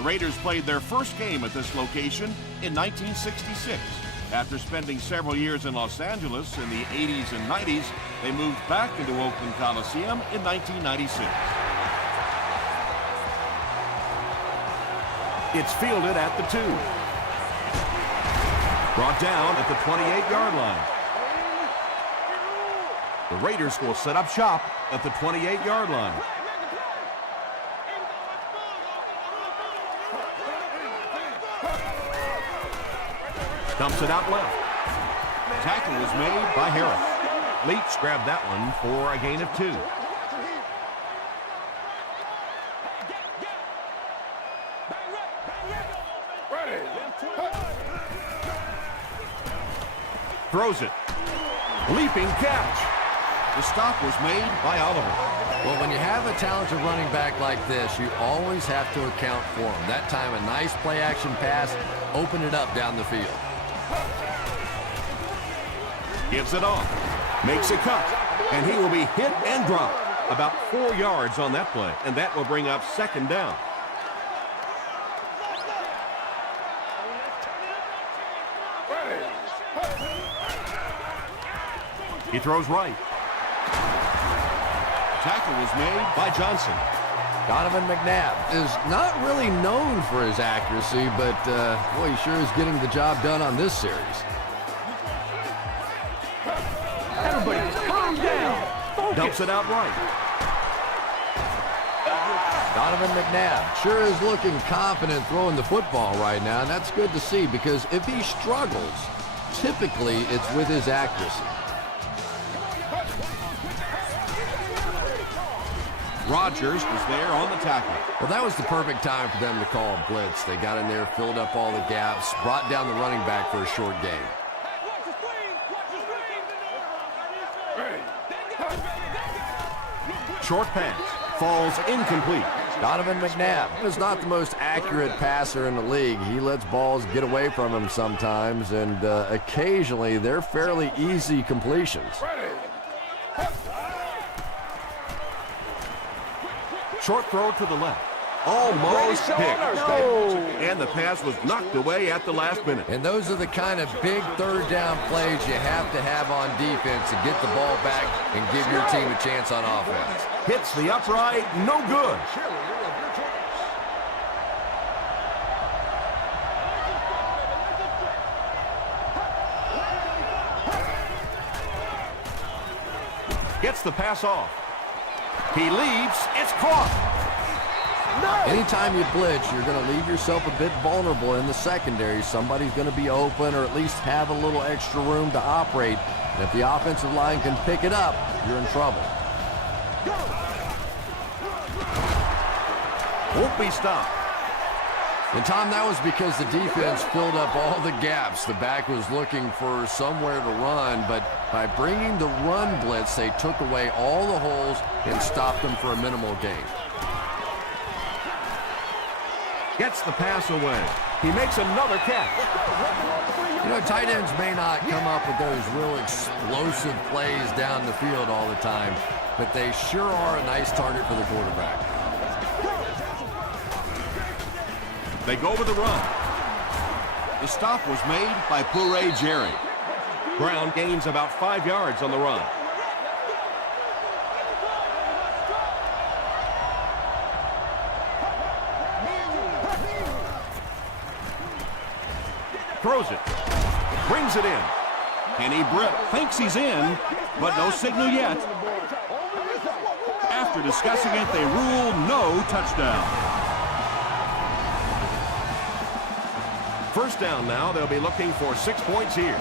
The Raiders played their first game at this location in 1966. After spending several years in Los Angeles in the 80s and 90s, they moved back into Oakland Coliseum in 1996. It's fielded at the 2. Brought down at the 28-yard line. The Raiders will set up shop at the 28-yard line. Dumps it out left. Tackle was made by Harris. Leach grabbed that one for a gain of 2. Throws it. Leaping catch. The stop was made by Oliver. Well, when you have a talented running back like this, you always have to account for him. That time, a nice play-action pass opened it up down the field. Gives it off. Makes a cut. And he will be hit and dropped. About 4 yards on that play. And that will bring up second down. He throws right. Tackle was made by Johnson. Donovan McNabb is not really known for his accuracy, but boy, he sure is getting the job done on this series. Everybody just calm down. Focus. Dumps it out right. Donovan McNabb sure is looking confident throwing the football right now, and that's good to see because if he struggles, typically it's with his accuracy. Rodgers was there on the tackle. Well, that was the perfect time for them to call a blitz. They got in there, filled up all the gaps, brought down the running back for a short gain. Short pass. Falls incomplete. Donovan McNabb is not the most accurate passer in the league. He lets balls get away from him sometimes, and occasionally they're fairly easy completions. Short throw to the left. Almost picked. And the pass was knocked away at the last minute. And those are the kind of big third down plays you have to have on defense to get the ball back and give your team a chance on offense. Hits the upright, no good. Gets the pass off. He leaps, it's caught. Anytime you blitz, you're going to leave yourself a bit vulnerable in the secondary. Somebody's going to be open or at least have a little extra room to operate. And if the offensive line can pick it up, you're in trouble. Won't be stopped. And Tom, that was because the defense filled up all the gaps. The back was looking for somewhere to run, but by bringing the run blitz, they took away all the holes and stopped them for a minimal gain. Gets the pass away. He makes another catch. You know, tight ends may not come up with those real explosive plays down the field all the time, but they sure are a nice target for the quarterback. They go with the run. The stop was made by Puré Jerry. Brown gains about 5 yards on the run. Throws it. Brings it in. Kenny Britt thinks he's in, but no signal yet. After discussing it, they rule no touchdown. First down now. They'll be looking for 6 points here.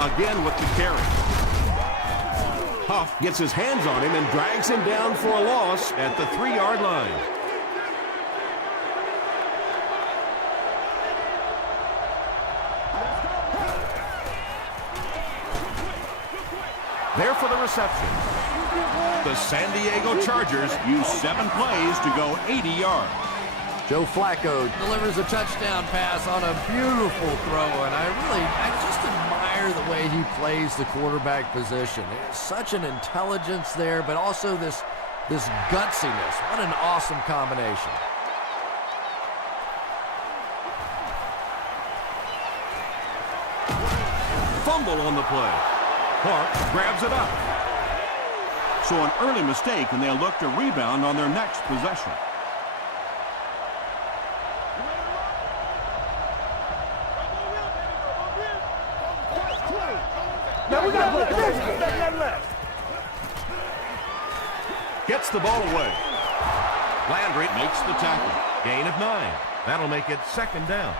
Again with the carry. Huff gets his hands on him and drags him down for a loss at the 3-yard line. There for the reception. The San Diego Chargers use 7 plays to go 80 yards. Joe Flacco delivers a touchdown pass on a beautiful throw, and I just admire admire the way he plays the quarterback position. There's such an intelligence there, but also this gutsiness. What an awesome combination. Fumble on the play. Clark grabs it up. So an early mistake, and they'll look to rebound on their next possession. Now we got to put left. Gets the ball away. Landry makes the tackle. Gain of 9. That'll make it 2nd down.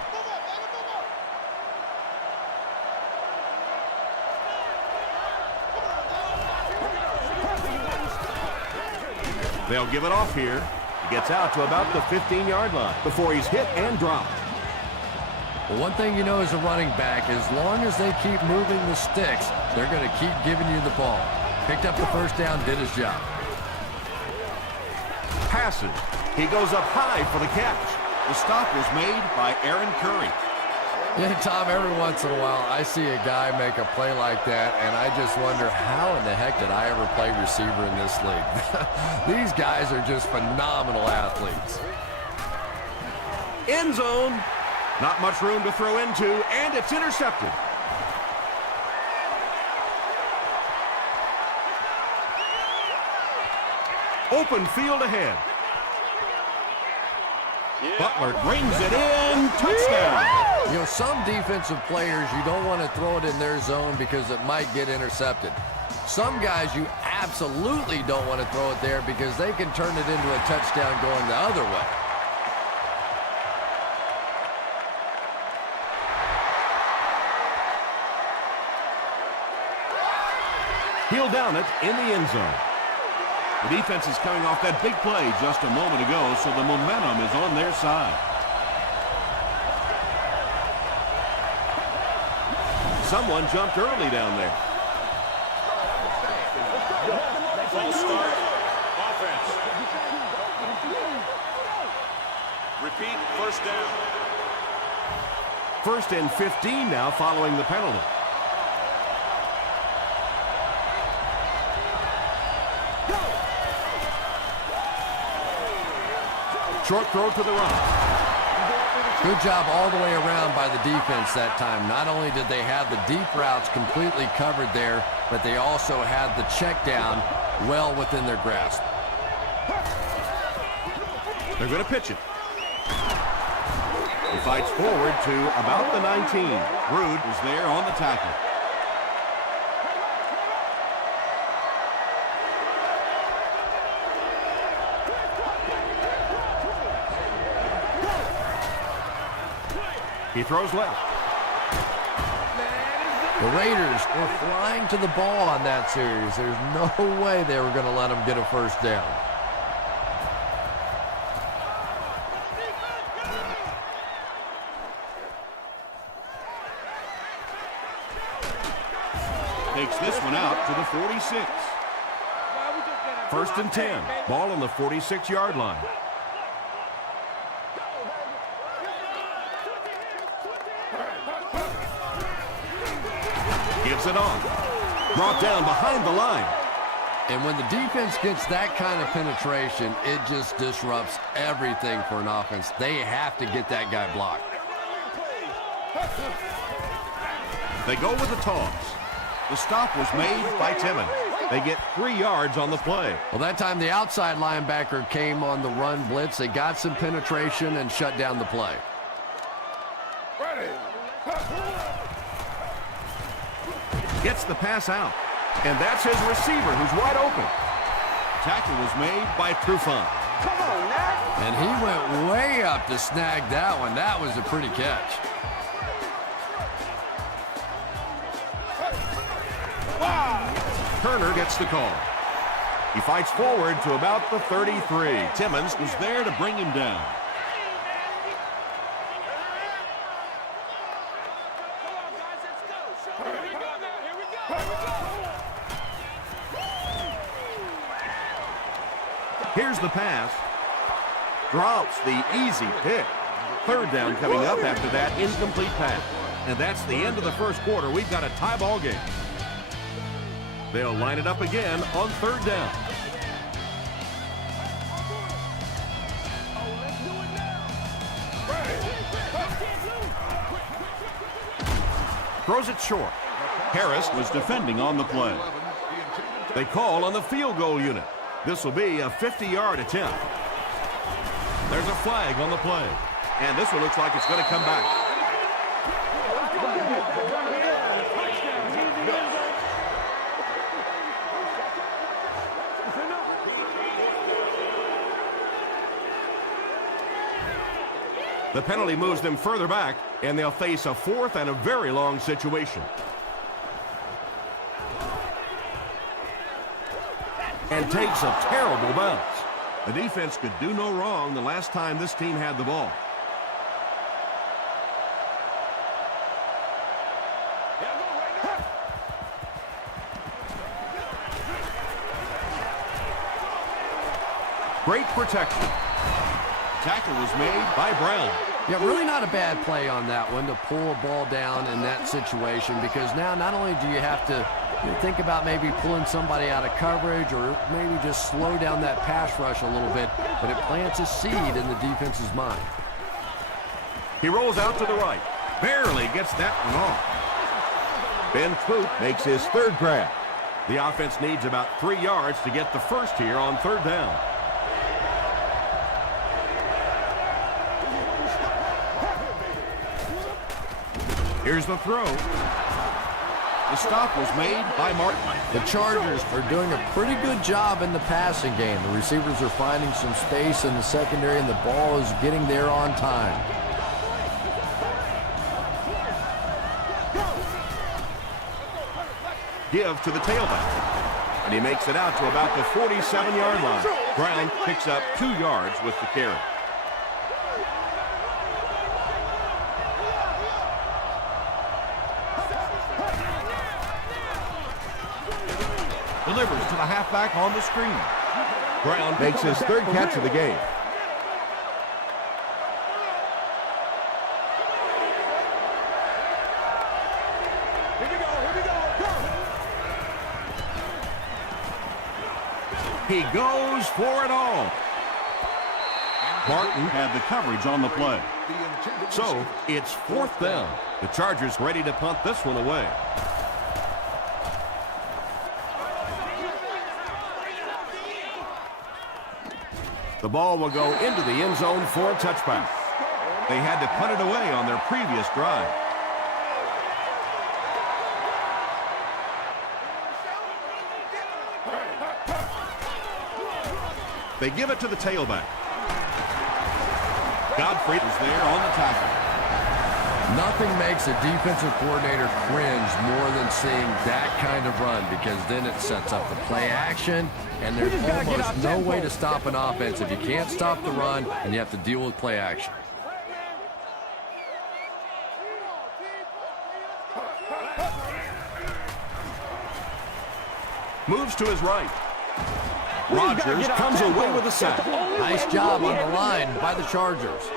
They'll give it off here. He gets out to about the 15-yard line before he's hit and dropped. Well, one thing you know as a running back, as long as they keep moving the sticks, they're going to keep giving you the ball. Picked up the first down, did his job. Passes. He goes up high for the catch. The stop was made by Aaron Curry. Yeah, Tom, every once in a while, I see a guy make a play like that, and I just wonder, how in the heck did I ever play receiver in this league? These guys are just phenomenal athletes. End zone. Not much room to throw into, and it's intercepted. Open field ahead. Butler brings it in. Touchdown. You know, some defensive players, you don't want to throw it in their zone because it might get intercepted. Some guys, you absolutely don't want to throw it there because they can turn it into a touchdown going the other way. He'll down it in the end zone. The defense is coming off that big play just a moment ago, so the momentum is on their side. Someone jumped early down there. False start. Offense. Repeat, first down. 1st and 15 now following the penalty. Short throw to the right. Good job all the way around by the defense that time. Not only did they have the deep routes completely covered there, but they also had the check down well within their grasp. They're going to pitch it. He fights forward to about the 19. Rude is there on the tackle. He throws left. The Raiders were flying to the ball on that series. There's no way they were going to let them get a first down. Takes this one out to the 46. 1st and 10. Ball on the 46-yard line. Gives it on. Brought down behind the line. And when the defense gets that kind of penetration, it just disrupts everything for an offense. They have to get that guy blocked. They go with the toss. The stop was made by Timmons. They get 3 yards on the play. Well, that time the outside linebacker came on the run blitz. They got some penetration and shut down the play. Gets the pass out. And that's his receiver who's wide open. Tackle was made by Trufant. Come on, now. And he went way up to snag that one. That was a pretty catch. Turner gets the call. He fights forward to about the 33. Timmons was there to bring him down. Here's the pass. Drops the easy pick. 3rd down coming up after that incomplete pass. And that's the end of the first quarter. We've got a tie ball game. They'll line it up again on third down. Throws it short. Harris was defending on the play. They call on the field goal unit. This will be a 50-yard attempt. There's a flag on the play. And this one looks like it's going to come back. The penalty moves them further back, and they'll face a fourth and a very long situation. And takes a terrible bounce. The defense could do no wrong the last time this team had the ball. Great protection. Tackle was made by Brown. Yeah, really not a bad play on that one to pull a ball down in that situation, because now not only do you have to think about maybe pulling somebody out of coverage or maybe just slow down that pass rush a little bit, but it plants a seed in the defense's mind. He rolls out to the right. Barely gets that one off. Ben Troop makes his third grab. The offense needs about 3 yards to get the first here on third down. Here's the throw. The stop was made by Martin. The Chargers are doing a pretty good job in the passing game. The receivers are finding some space in the secondary, and the ball is getting there on time. Give to the tailback. And he makes it out to about the 47-yard line. Brown picks up 2 yards with the carry. Delivers to the halfback on the screen. Brown makes his third catch of the game. He goes for it all. Martin had the coverage on the play. So it's fourth down. The Chargers ready to punt this one away. The ball will go into the end zone for a touchback. They had to punt it away on their previous drive. They give it to the tailback. Godfrey is there on the tackle. Nothing makes a defensive coordinator cringe more than seeing that kind of run, because then it sets up the play action, and there's almost no way to stop an offense if you can't stop the run and you have to deal with play action. Moves to his right. Rodgers comes away with a sack. Nice job on the line by the Chargers.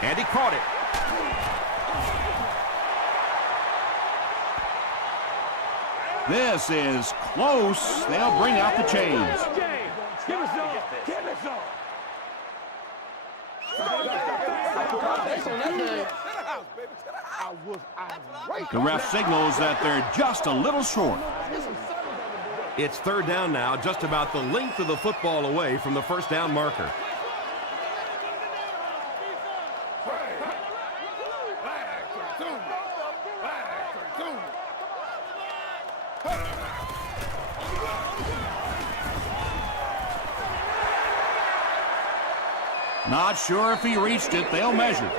And he caught it. This is close. They'll bring out the chains. Give us some. Give us some. The ref signals that they're just a little short. It's third down now, just about the length of the football away from the first down marker. Not sure if he reached it. They'll measure.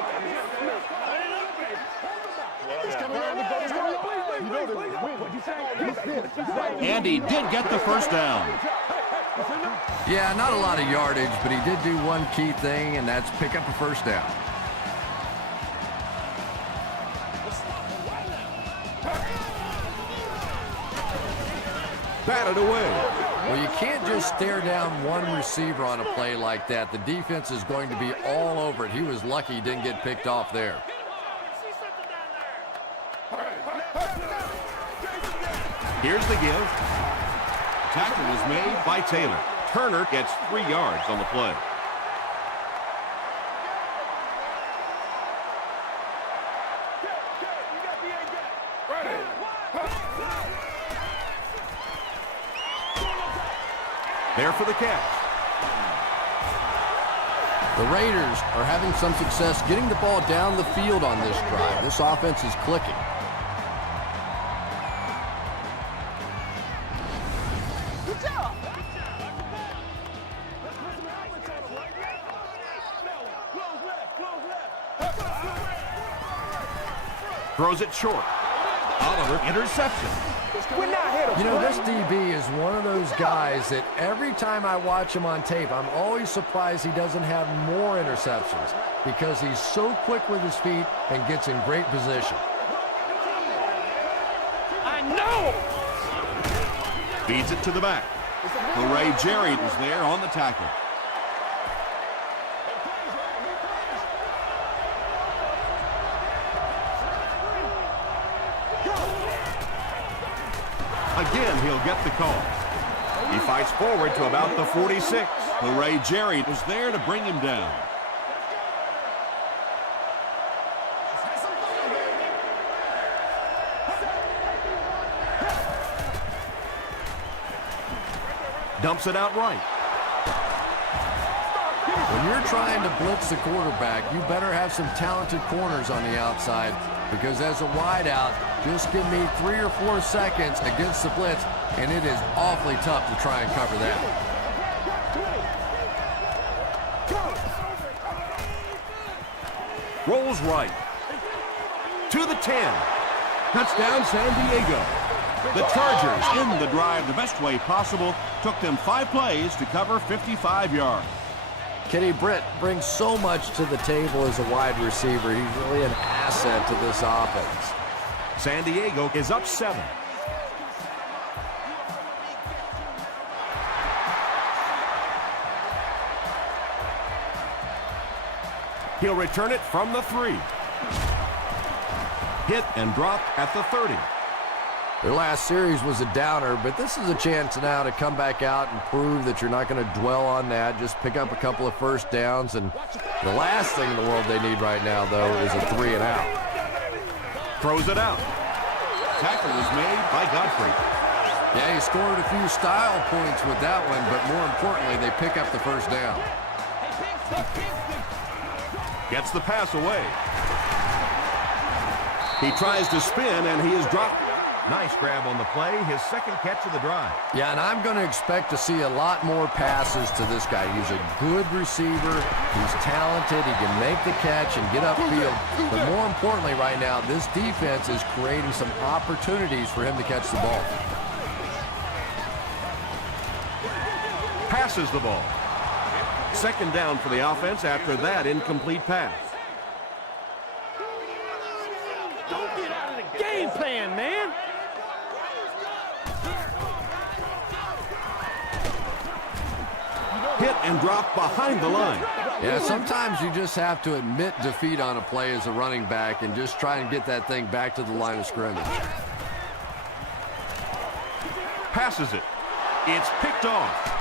And he did get the first down. Yeah, not a lot of yardage, but he did do one key thing, and that's pick up a first down. batted away. Well, you can't just stare down one receiver on a play like that. The defense is going to be all over it. He was lucky he didn't get picked off there. Here's the give. Tackle was made by Taylor. Turner gets 3 yards on the play. There for the catch. The Raiders are having some success getting the ball down the field on this drive. This offense is clicking. Throws it short. Oliver, interception. You know, this DB is one of those guys that every time I watch him on tape, I'm always surprised he doesn't have more interceptions because he's so quick with his feet and gets in great position. I know! Feeds it to the back. Ray Jerry was there on the tackle. Again, he'll get the call. He fights forward to about the 46. Ray Jerry was there to bring him down. Dumps it out right. When you're trying to blitz the quarterback, you better have some talented corners on the outside because as a wideout, just give me 3 or 4 seconds against the blitz, and it is awfully tough to try and cover that. Rolls right. To the 10. Touchdown, San Diego. The Chargers in the drive the best way possible. Took them 5 plays to cover 55 yards. Kenny Britt brings so much to the table as a wide receiver. He's really an asset to this offense. San Diego is up 7. He'll return it from the 3. Hit and drop at the 30. Their last series was a downer, but this is a chance now to come back out and prove that you're not going to dwell on that. Just pick up a couple of first downs, and the last thing in the world they need right now, though, is a 3 and out. Throws it out. Tackle was made by Godfrey. Yeah, he scored a few style points with that one, but more importantly, they pick up the first down. Gets the pass away. He tries to spin, and he is dropped. Nice grab on the play, his second catch of the drive. Yeah, and I'm going to expect to see a lot more passes to this guy. He's a good receiver. He's talented. He can make the catch and get upfield. But more importantly right now, this defense is creating some opportunities for him to catch the ball. Passes the ball. Second down for the offense after that incomplete pass. Don't get out of the game plan, man! Hit and drop behind the line. Yeah, sometimes you just have to admit defeat on a play as a running back and just try and get that thing back to the line of scrimmage. Passes it. It's picked off.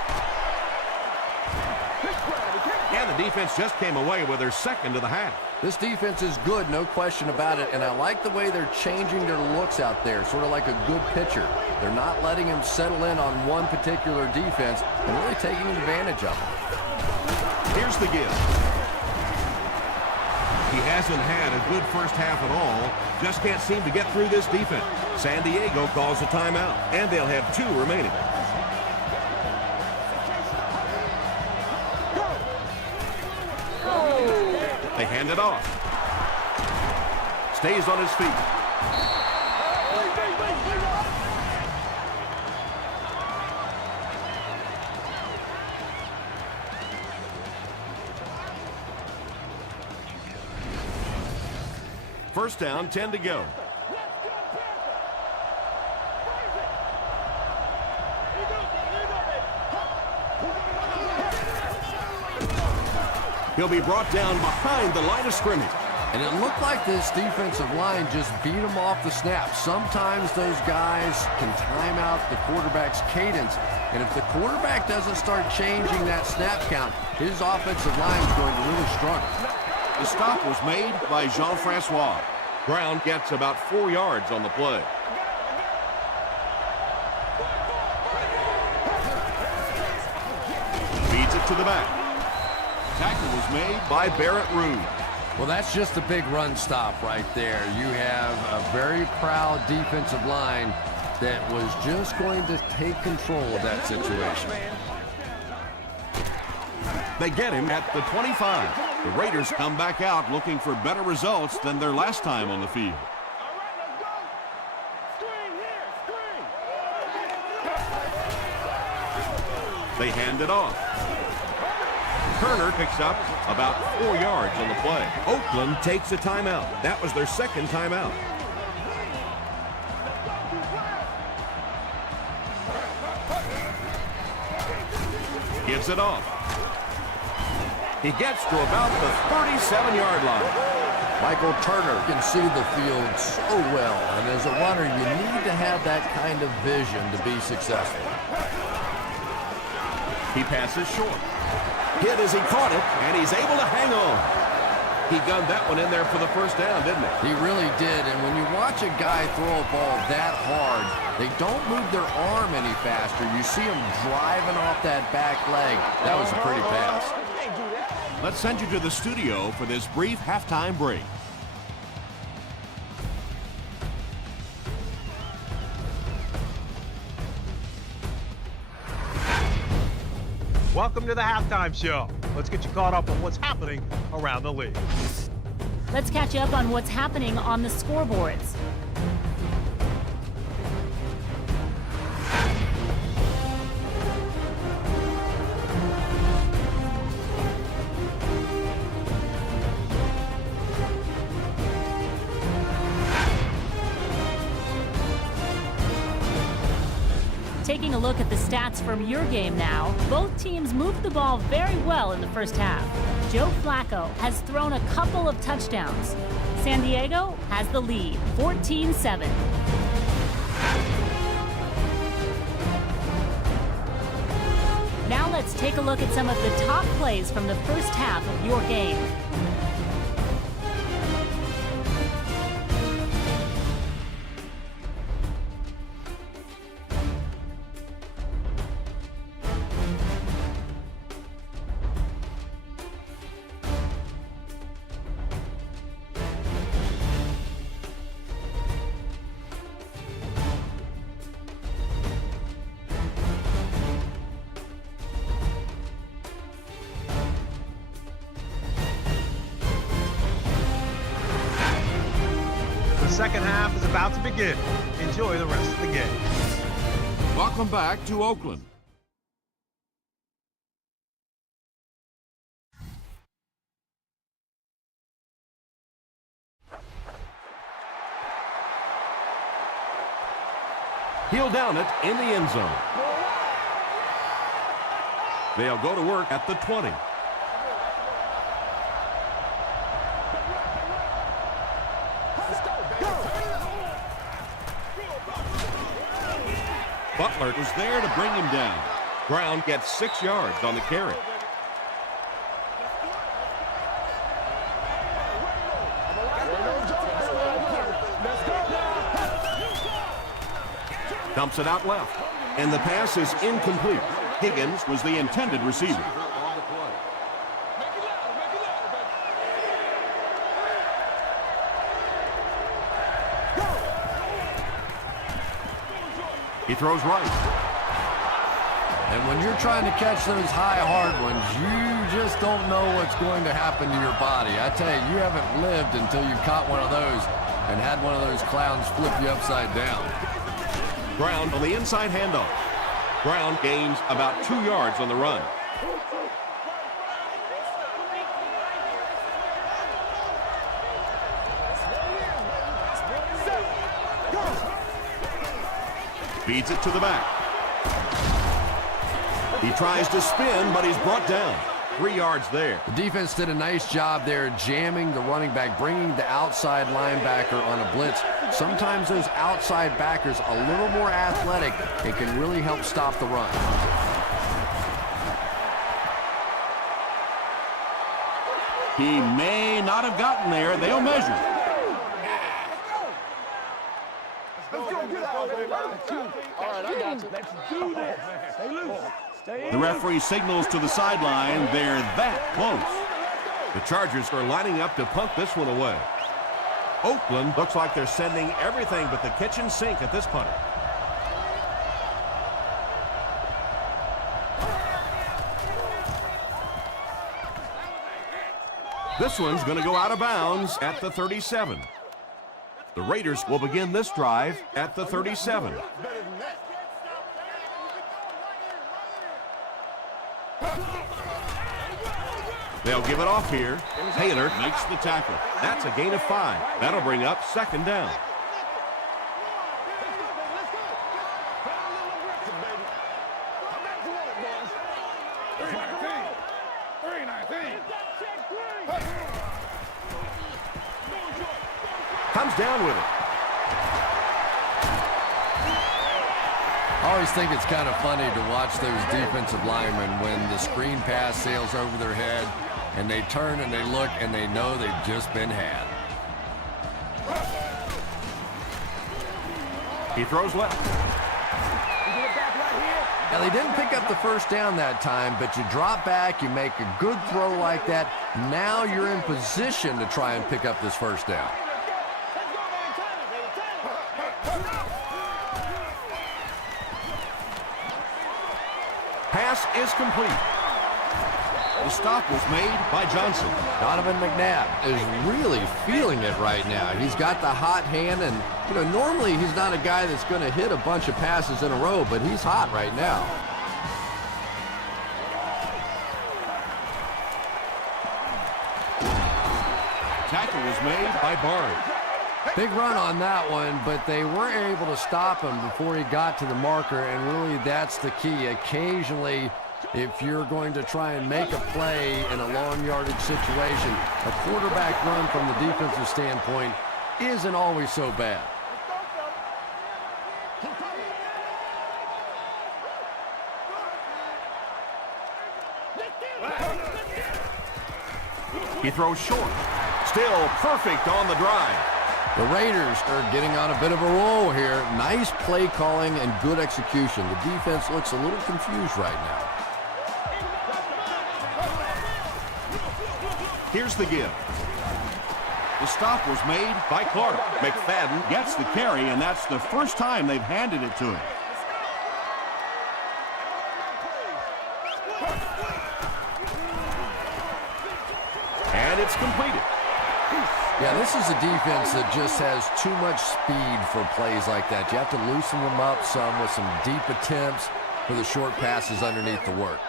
And the defense just came away with their second of the half. This defense is good, no question about it, and I like the way they're changing their looks out there, sort of like a good pitcher. They're not letting him settle in on one particular defense and really taking advantage of it. Here's the give. He hasn't had a good first half at all. Just can't seem to get through this defense. San Diego calls a timeout, and they'll have 2 remaining. They hand it off. Stays on his feet. First down, 10 to go. He'll be brought down behind the line of scrimmage. And it looked like this defensive line just beat him off the snap. Sometimes those guys can time out the quarterback's cadence. And if the quarterback doesn't start changing that snap count, his offensive line is going to really struggle. The stop was made by Jean-Francois. Brown gets about 4 yards on the play. Feeds it to the back. Tackle was made by Barrett Ruud. Well, that's just a big run stop right there. You have a very proud defensive line that was just going to take control of that situation. They get him at the 25. The Raiders come back out looking for better results than their last time on the field. They hand it off. Turner picks up about 4 yards on the play. Oakland takes a timeout. That was their second timeout. Gives it off. He gets to about the 37-yard line. Michael Turner can see the field so well, and as a runner, you need to have that kind of vision to be successful. He passes short. Hit as he caught it, and he's able to hang on. He gunned that one in there for the first down, didn't he? He really did, and when you watch a guy throw a ball that hard, they don't move their arm any faster. You see him driving off that back leg. That was a pretty pass. Let's send you to the studio for this brief halftime break. Welcome to the halftime show. Let's get you caught up on what's happening around the league. Let's catch you up on what's happening on the scoreboards. Taking a look at the stats from your game now, both teams moved the ball very well in the first half. Joe Flacco has thrown a couple of touchdowns. San Diego has the lead, 14-7. Now let's take a look at some of the top plays from the first half of your game. The second half is about to begin. Enjoy the rest of the game. Welcome back to Oakland. He'll down it in the end zone. They'll go to work at the 20. Butler was there to bring him down. Brown gets 6 yards on the carry. Dumps it out left. And the pass is incomplete. Higgins was the intended receiver. He throws right. And when you're trying to catch those high, hard ones, you just don't know what's going to happen to your body. I tell you, you haven't lived until you caught one of those and had one of those clowns flip you upside down. Brown on the inside handoff. Brown gains about 2 yards on the run. Feeds it to the back. He tries to spin, but he's brought down. 3 yards there. The defense did a nice job there jamming the running back, bringing the outside linebacker on a blitz. Sometimes those outside backers a little more athletic and can really help stop the run. He may not have gotten there. They'll measure. The referee signals to the sideline. They're that close. The Chargers are lining up to punt this one away. Oakland looks like they're sending everything but the kitchen sink at this punter. This one's going to go out of bounds at the 37. The Raiders will begin this drive at the 37. They'll give it off here. Taylor makes the tackle. That's a gain of 5. That'll bring up 2nd down. Comes down with it. I always think it's kind of funny to watch those defensive linemen when the screen pass sails over their head and they turn and they look and they know they've just been had. He throws left. Now, they didn't pick up the first down that time, but you drop back, you make a good throw like that. Now you're in position to try and pick up this first down. Pass is complete. The stop was made by Johnson. Donovan McNabb is really feeling it right now. He's got the hot hand, and normally he's not a guy that's going to hit a bunch of passes in a row, but he's hot right now. Tackle was made by Barnes. Big run on that one, but they weren't able to stop him before he got to the marker, and really that's the key. Occasionally, if you're going to try and make a play in a long yardage situation, a quarterback run from the defensive standpoint isn't always so bad. He throws short. Still perfect on the drive. The Raiders are getting on a bit of a roll here. Nice play calling and good execution. The defense looks a little confused right now. Here's the give. The stop was made by Clark. McFadden gets the carry, and that's the first time they've handed it to him. And it's completed. Yeah, this is a defense that just has too much speed for plays like that. You have to loosen them up some with some deep attempts for the short passes underneath the work.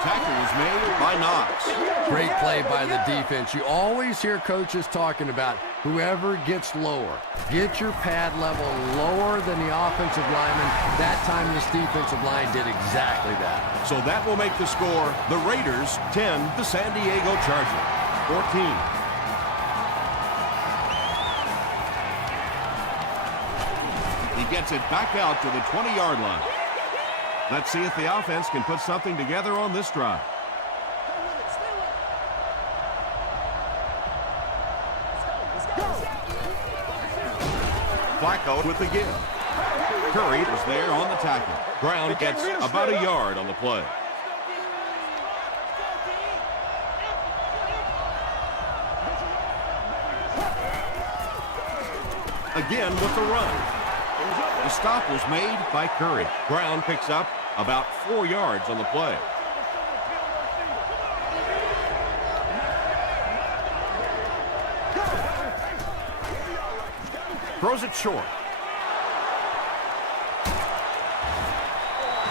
Tackle was made by Knox. Great play by the defense. You always hear coaches talking about whoever gets lower. Get your pad level lower than the offensive lineman. That time this defensive line did exactly that. So that will make the score the Raiders 10, the San Diego Chargers 14. He gets it back out to the 20-yard line. Let's see if the offense can put something together on this drive. Flacco with the give. Curry was there on the tackle. Brown gets about a yard on the play. Again with the run. The stop was made by Curry. Brown picks up about 4 yards on the play. Throws it short.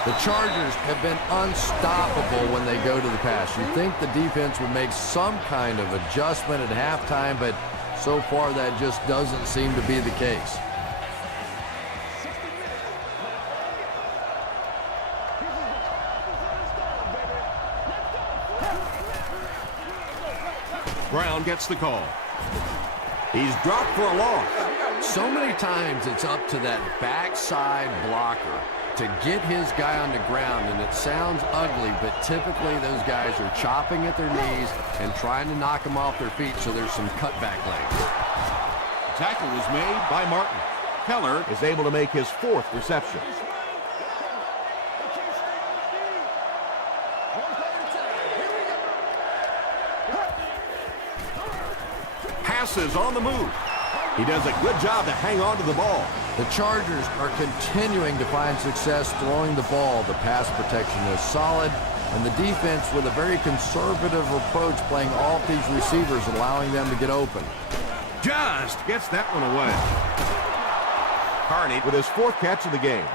The Chargers have been unstoppable when they go to the pass. You'd think the defense would make some kind of adjustment at halftime, but so far that just doesn't seem to be the case. Brown gets the call. He's dropped for a loss. So many times it's up to that backside blocker to get his guy on the ground, and it sounds ugly, but typically those guys are chopping at their knees and trying to knock them off their feet, so there's some cutback legs. The tackle was made by Martin. Keller is able to make his 4th reception. Passes on the move. He does a good job to hang on to the ball. The Chargers are continuing to find success throwing the ball. The pass protection is solid, and the defense with a very conservative approach playing off these receivers, allowing them to get open. Just gets that one away. Carney with his 4th catch of the game.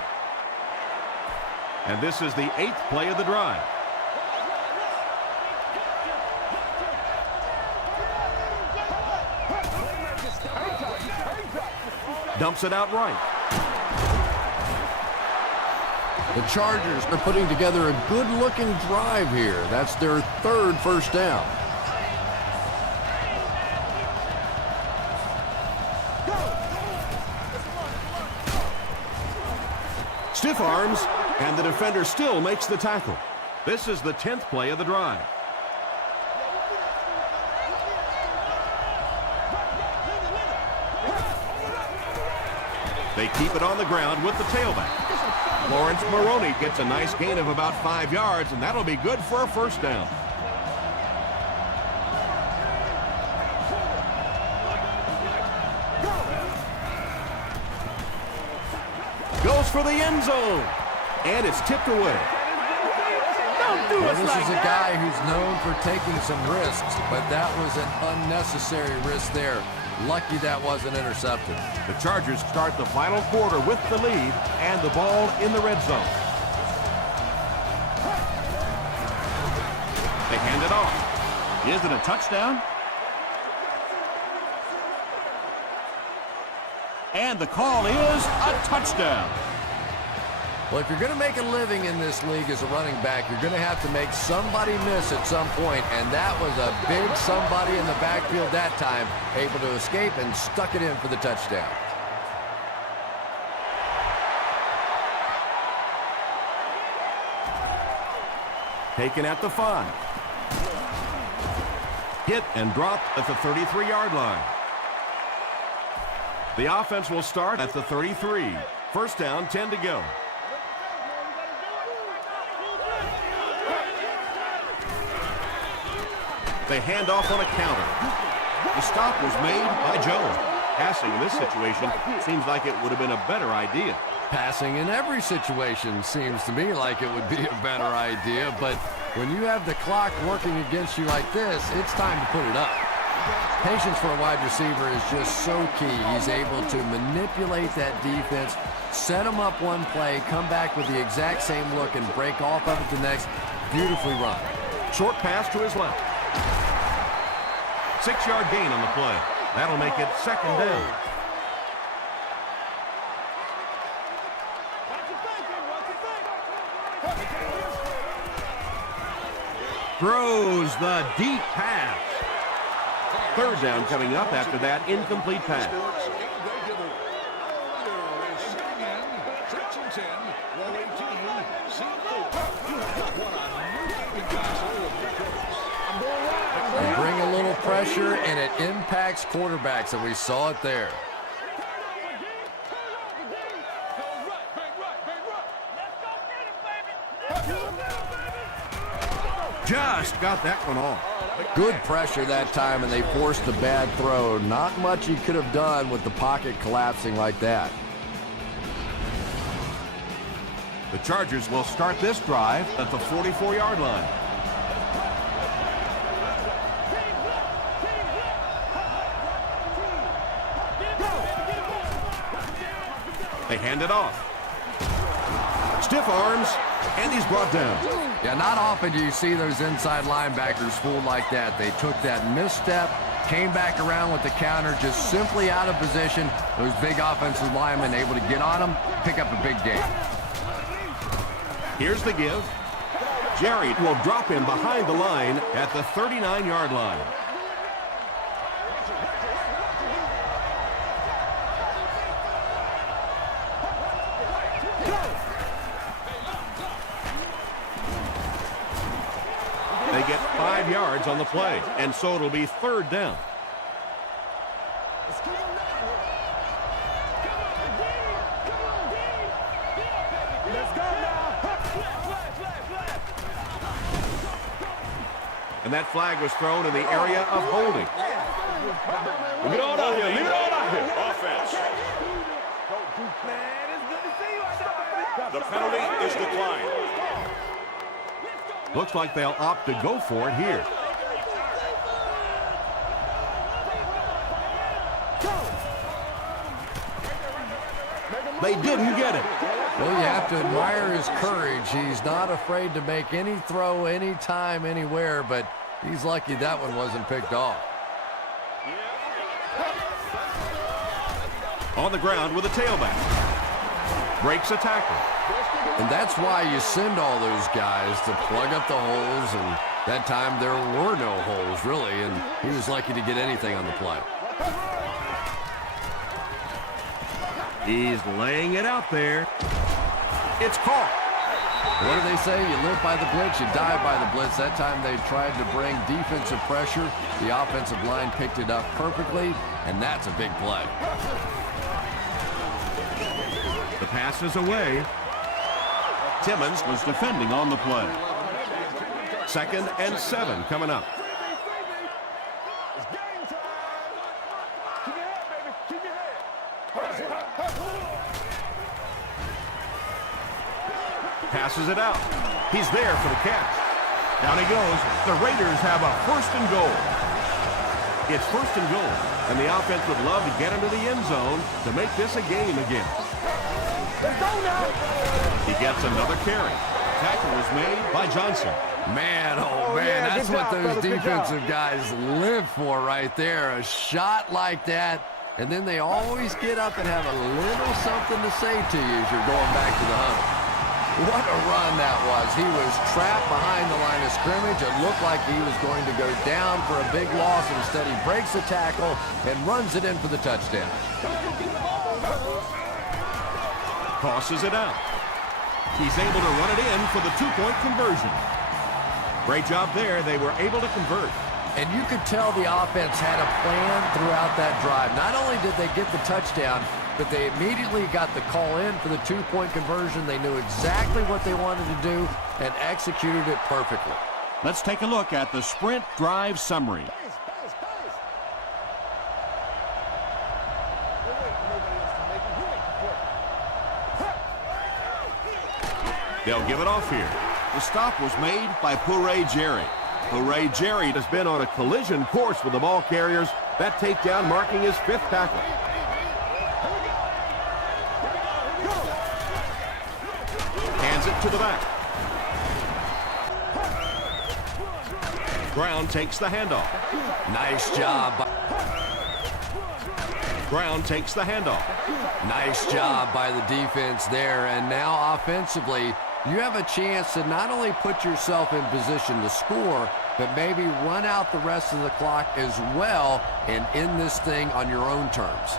And this is the 8th play of the drive. Dumps it out right. The Chargers are putting together a good-looking drive here. That's their 3rd first down. Stiff arms, and the defender still makes the tackle. This is the 10th play of the drive. They keep it on the ground with the tailback. Lawrence Maroney gets a nice gain of about 5 yards, and that'll be good for a first down. Goes for the end zone, and it's tipped away. Well, this is a guy who's known for taking some risks, but that was an unnecessary risk there. Lucky that wasn't intercepted. The Chargers start the final quarter with the lead and the ball in the red zone. They hand it off. Is it a touchdown? And the call is a touchdown. Well, if you're going to make a living in this league as a running back, you're going to have to make somebody miss at some point, and that was a big somebody in the backfield that time, able to escape and stuck it in for the touchdown. Taken at the 5. Hit and dropped at the 33-yard line. The offense will start at the 33. First down, 10 to go. They hand off on a counter. The stop was made by Jones. Passing in this situation seems like it would have been a better idea. Passing in every situation seems to me like it would be a better idea, but when you have the clock working against you like this, it's time to put it up. Patience for a wide receiver is just so key. He's able to manipulate that defense, set them up one play, come back with the exact same look, and break off of it the next. Beautifully run. Short pass to his left. 6-yard gain on the play. That'll make it second down. Throws the deep pass. Third down coming up after that incomplete pass. They bring a little pressure, and it impacts quarterbacks, and we saw it there. Just got that one off. Good pressure that time, and they forced a bad throw. Not much he could have done with the pocket collapsing like that. The Chargers will start this drive at the 44-yard line. They hand it off. Stiff arms, and he's brought down. Yeah, not often do you see those inside linebackers fooled like that. They took that misstep, came back around with the counter, just simply out of position. Those big offensive linemen able to get on them, pick up a big gain. Here's the give. Jerry will drop him behind the line at the 39-yard line. 5 yards on the play, and so it'll be 3rd down. And that flag was thrown in the area of holding. Leave it all out here. Leave it all out here. Offense. The penalty is declined. Looks like they'll opt to go for it here. They didn't get it. Well, you have to admire his courage. He's not afraid to make any throw, anytime, anywhere, but he's lucky that one wasn't picked off. On the ground with a tailback. Breaks a tackle. And that's why you send all those guys to plug up the holes, and that time there were no holes, really, and he was lucky to get anything on the play. He's laying it out there. It's caught. What do they say? You live by the blitz, you die by the blitz. That time they tried to bring defensive pressure. The offensive line picked it up perfectly, and that's a big play. The pass is away. Timmons was defending on the play. 2nd and 7 coming up. Passes it out. He's there for the catch. Down he goes. The Raiders have a 1st and goal. It's 1st and goal, and the offense would love to get into the end zone to make this a game again. Let's go now. He gets another carry. Tackle was made by Johnson. Man, oh man, yeah, that's good what job, those fellas, good defensive job. guys live for right there. A shot like that, and then they always get up and have a little something to say to you as you're going back to the huddle. What a run that was. He was trapped behind the line of scrimmage. It looked like he was going to go down for a big loss. Instead, he breaks the tackle and runs it in for the touchdown. Tosses it out. He's able to run it in for the 2-point conversion. Great job there. They were able to convert. And you could tell the offense had a plan throughout that drive. Not only did they get the touchdown, but they immediately got the call in for the 2-point conversion. They knew exactly what they wanted to do and executed it perfectly. Let's take a look at the sprint drive summary. They'll give it off here. The stop was made by Puré Jerry. Puré Jerry has been on a collision course with the ball carriers. That takedown marking his 5th tackle. Hands it to the back. Brown takes the handoff. Nice job. Brown takes the handoff. Nice job by the defense there. And now offensively, you have a chance to not only put yourself in position to score, but maybe run out the rest of the clock as well and end this thing on your own terms.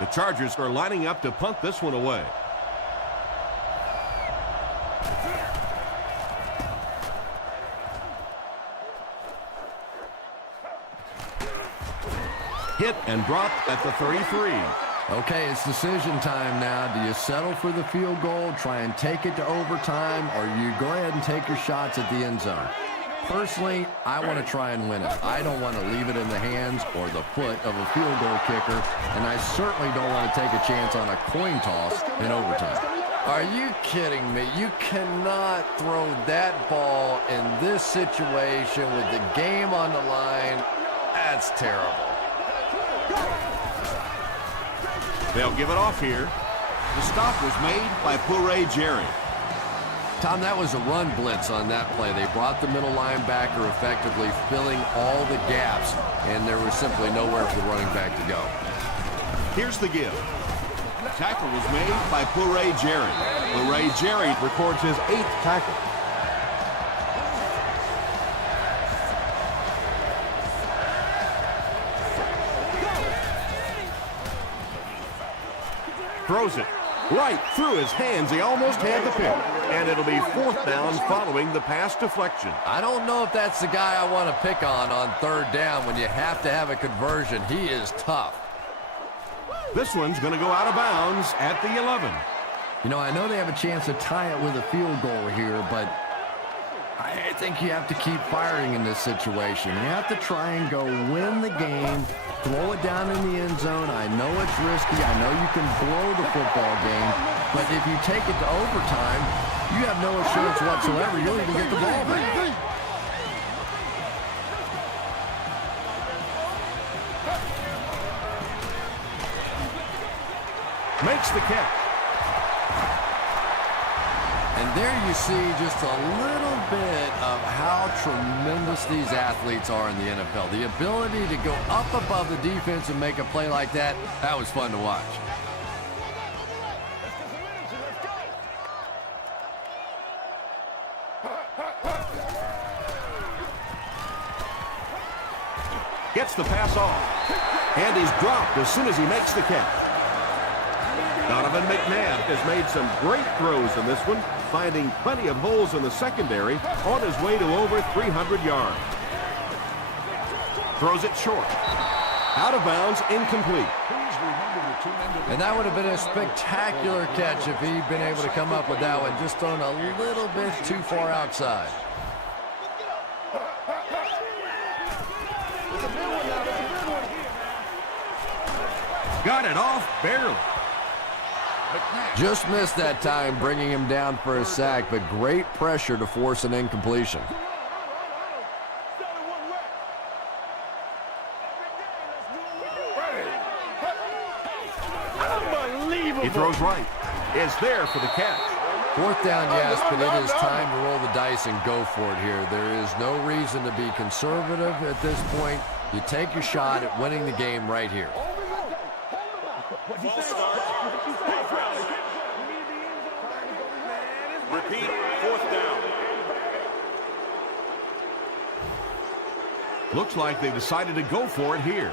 The Chargers are lining up to punt this one away. Hit and dropped at the 33. Okay, it's decision time now. Do you settle for the field goal, try and take it to overtime, or you go ahead and take your shots at the end zone? Personally, I want to try and win it. I don't want to leave it in the hands or the foot of a field goal kicker, and I certainly don't want to take a chance on a coin toss in overtime. Are you kidding me? You cannot throw that ball in this situation with the game on the line. That's terrible. They'll give it off here. The stop was made by Puré Jerry. Tom, that was a run blitz on that play. They brought the middle linebacker effectively filling all the gaps, and there was simply nowhere for the running back to go. Here's the give. Tackle was made by Puré Jerry. Puré Jerry Records his 8th tackle. Throws it right through his hands. He almost had the pick. And it'll be 4th down following the pass deflection. I don't know if that's the guy I want to pick on 3rd down when you have to have a conversion. He is tough. This one's going to go out of bounds at the 11. You know, I know they have a chance to tie it with a field goal here, but I think you have to keep firing in this situation. You have to try and go win the game, throw it down in the end zone. I know it's risky. I know you can blow the football game, but if you take it to overtime, you have no assurance whatsoever you'll even get the ball back. Makes the catch. And there you see just a little bit of how tremendous these athletes are in the NFL. The ability to go up above the defense and make a play like that, that was fun to watch. Gets the pass off. And he's dropped as soon as he makes the catch. Donovan McNabb has made some great throws in this one, finding plenty of holes in the secondary on his way to over 300 yards. Throws it short. Out of bounds, incomplete. And that would have been a spectacular catch if he'd been able to come up with that one, just thrown a little bit too far outside. Got it off barely. Just missed that time, bringing him down for a sack, but great pressure to force an incompletion. He throws right. It's there for the catch. 4th down, yes, but it is time to roll the dice and go for it here. There is no reason to be conservative at this point. You take your shot at winning the game right here. Repeat, 4th down. Looks like they decided to go for it here.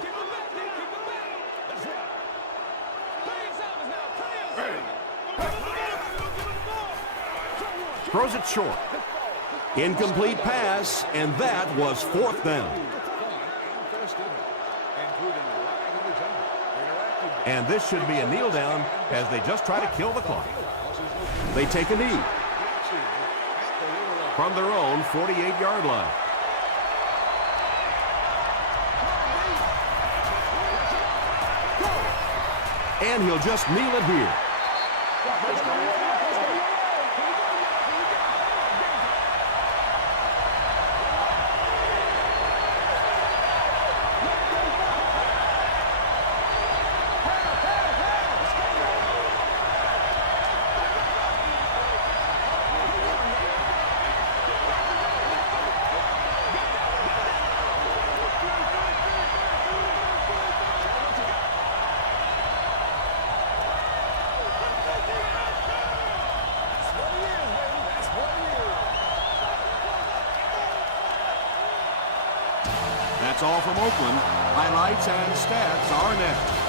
Throws it short. Incomplete pass, and that was 4th down. And this should be a kneel down as they just try to kill the clock. They take a knee from their own 48-yard line. And he'll just kneel it here. That's all from Oakland. Highlights and stats are next.